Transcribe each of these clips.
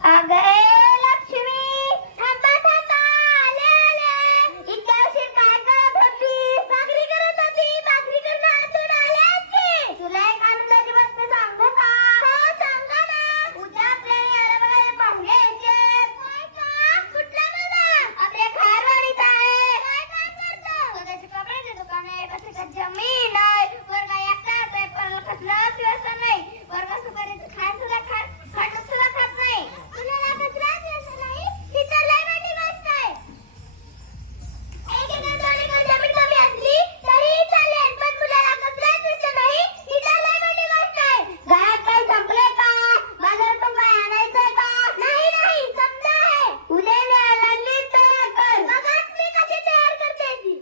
अगं लक्ष्मी, थांबा थांबा, आले आले. इतक्या उशीर काय करत होती? भाकरी करत होती. भाकरी करून आतून आल्यास की? तुला एक आनंदाची गोष्ट सांगू का? हो सांगा ना. उद्या आपल्याला याला बघायला पाहुणे यायचे. होय का? कुठला मुलगा? आपल्या खारवाडीचा आहे. काय काम करतो? स्वतःचे कपड्याचे दुकान आहे. कसं जमीन आहे. वर्ग एकटाच आहे, पण कसलाच व्यसन नाही. वर्ग सुपारीचं खात सुद्धा खात सुद्धा खात नाही. तुला कसलाच व्यसन नाही. ही तर लय मोठी गोष्ट आहे. एक दोन जमीन कमी असली तरीही चालेल, पण मुलाला कसलाच व्यसन नाही. ही तर लय मोठी गोष्ट आहे. घरात काही संपले का? बाजारातून काय आणायचंय का? नाही नाही, समजा आहे. उद्या न्यायला नीट तयार कर. मगच मी कशी तयार करते ती.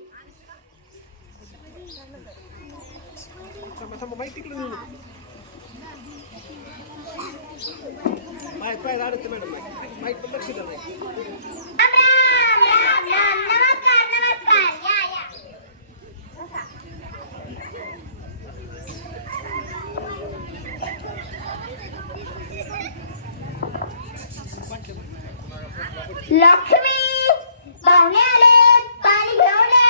थांबा माहिती तिकडे पाय अडकते मॅडम. माईक पण लक्ष द्या नाही. नमस्कार नमस्कार, या या बसा. लक्ष्मी, पाहुणे आले, पाणी घेऊन ये.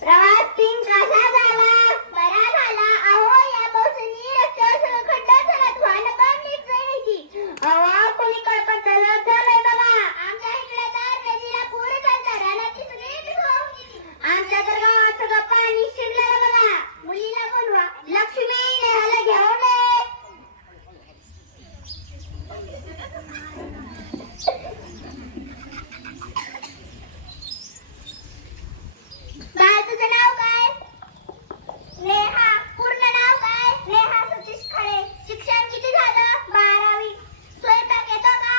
प्रवास 3 कसा झाला? बरा झाला. अहो या पावसाने रस्त्यावर सगळं खड्डा झाला. वाहनं पण नीट जायची. अहो कोणी कळपटलं झालंय बघा. आमच्या इकडे तर नदीला पूर चालता. रानाची सगळी वाहून गेली. आमच्या तर गावात सगळं पाणी शिरलेलं बघा. मुलीला बोलवा. लक्ष्मी, नेहाला घेऊन ये. बाळ, तुझं नाव काय? नेहा. पूर्ण नाव काय? नेहा सतीश खळे. शिक्षण किती झालं? 12वी. स्वयंपाक येतो का?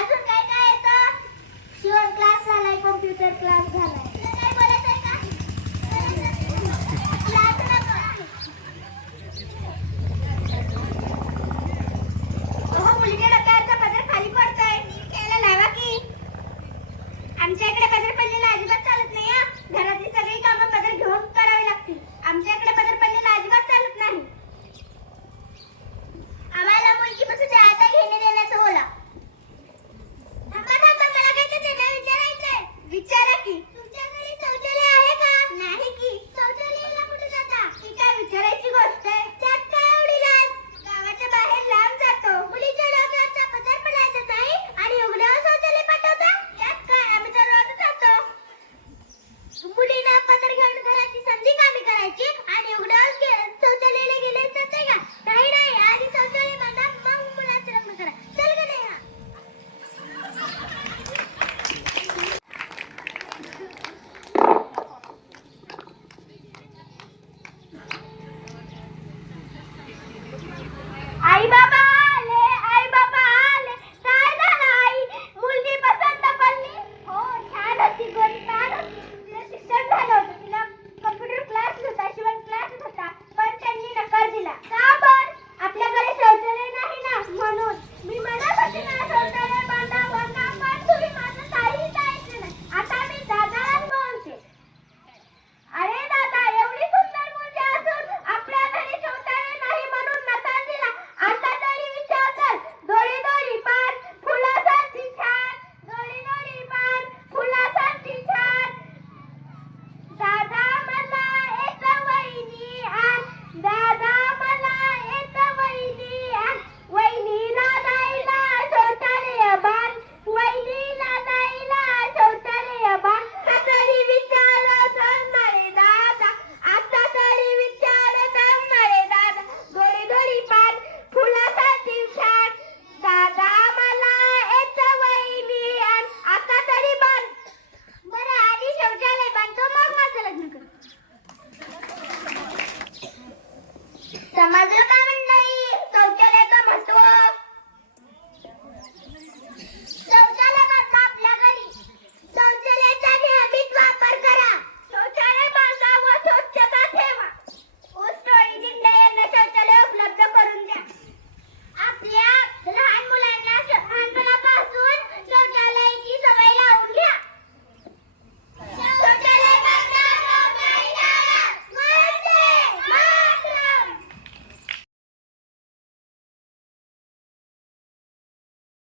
अजून काय काय येतं? शिवण क्लास झालाय, कॉम्प्युटर क्लास झालाय. तुला काय बोलायचंय का? क्लास नको. हो, मुलीच्या डोक्यावरचा पदर खाली पडतोय. नीट यायला लावा की. आमच्या इकडे पदर पडलेला अजिबात चालत नाही. घरातली सगळी कामं पदर घेऊन करावी लागतील. आमच्या इकडे